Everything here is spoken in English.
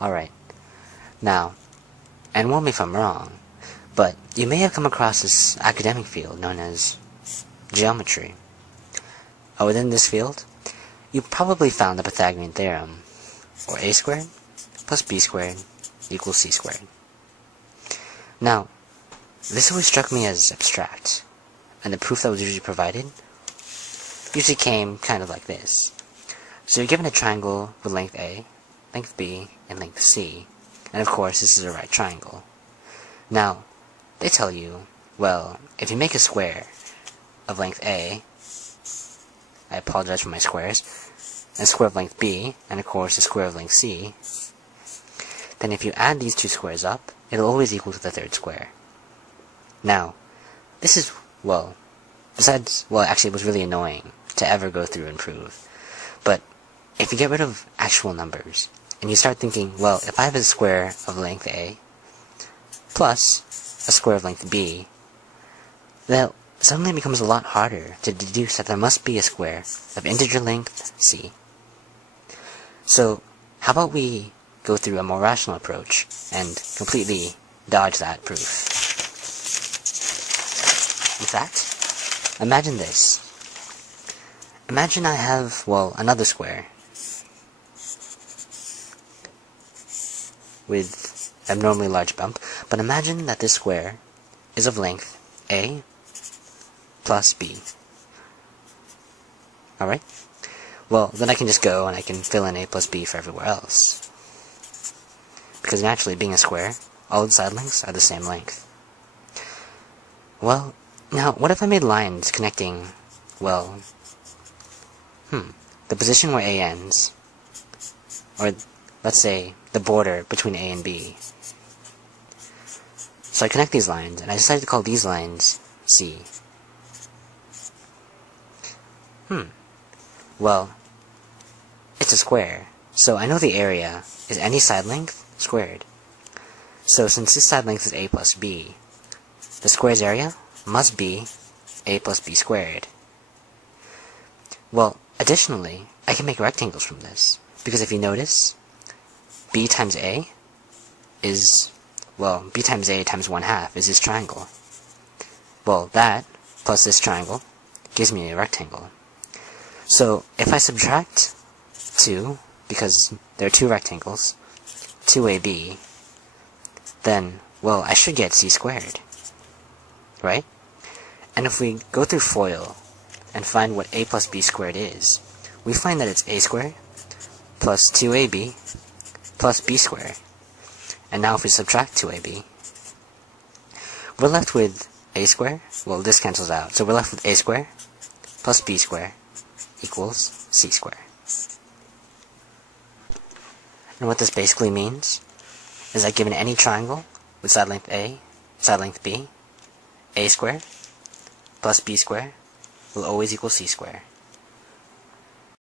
Alright, now, and warn me if I'm wrong, but you may have come across this academic field known as geometry. Within this field, you probably found the Pythagorean Theorem, or a squared plus b squared equals c squared. Now, this always struck me as abstract, and the proof that was usually provided usually came kind of like this. So you're given a triangle with length A, length B, and length C, and of course this is a right triangle. Now, they tell you, well, if you make a square of length A, I apologize for my squares, and a square of length B, and of course a square of length C, then if you add these two squares up, it'll always equal to the third square. Now, this is, well, actually it was really annoying to ever go through and prove. But if you get rid of actual numbers, and you start thinking, well, if I have a square of length A, plus a square of length B, then suddenly it becomes a lot harder to deduce that there must be a square of integer length C. So, how about we go through a more rational approach and completely dodge that proof? In fact, imagine this. Imagine I have, well, another square with an abnormally large bump, but imagine that this square is of length A plus B. Alright? Well, then I can just go and I can fill in A plus B for everywhere else. Because naturally, being a square, all the side lengths are the same length. Well, now, what if I made lines connecting, well, the position where A ends, or let's say the border between A and B. So I connect these lines, and I decided to call these lines C. Well, it's a square, so I know the area is any side length squared. So since this side length is A plus B, the square's area must be A plus B squared. Well, additionally, I can make rectangles from this, because if you notice, B times A is, well, B times A times 1/2 is this triangle. Well, that, plus this triangle, gives me a rectangle. So, if I subtract 2, because there are two rectangles, 2AB, then, well, I should get C squared, right? And if we go through FOIL and find what A plus B squared is, we find that it's A squared plus 2AB plus B squared. And now if we subtract 2AB, we're left with A squared, well, this cancels out, so we're left with A squared plus B squared equals C squared. And what this basically means is that given any triangle with side length A, side length B, A squared plus B squared will always equal C squared.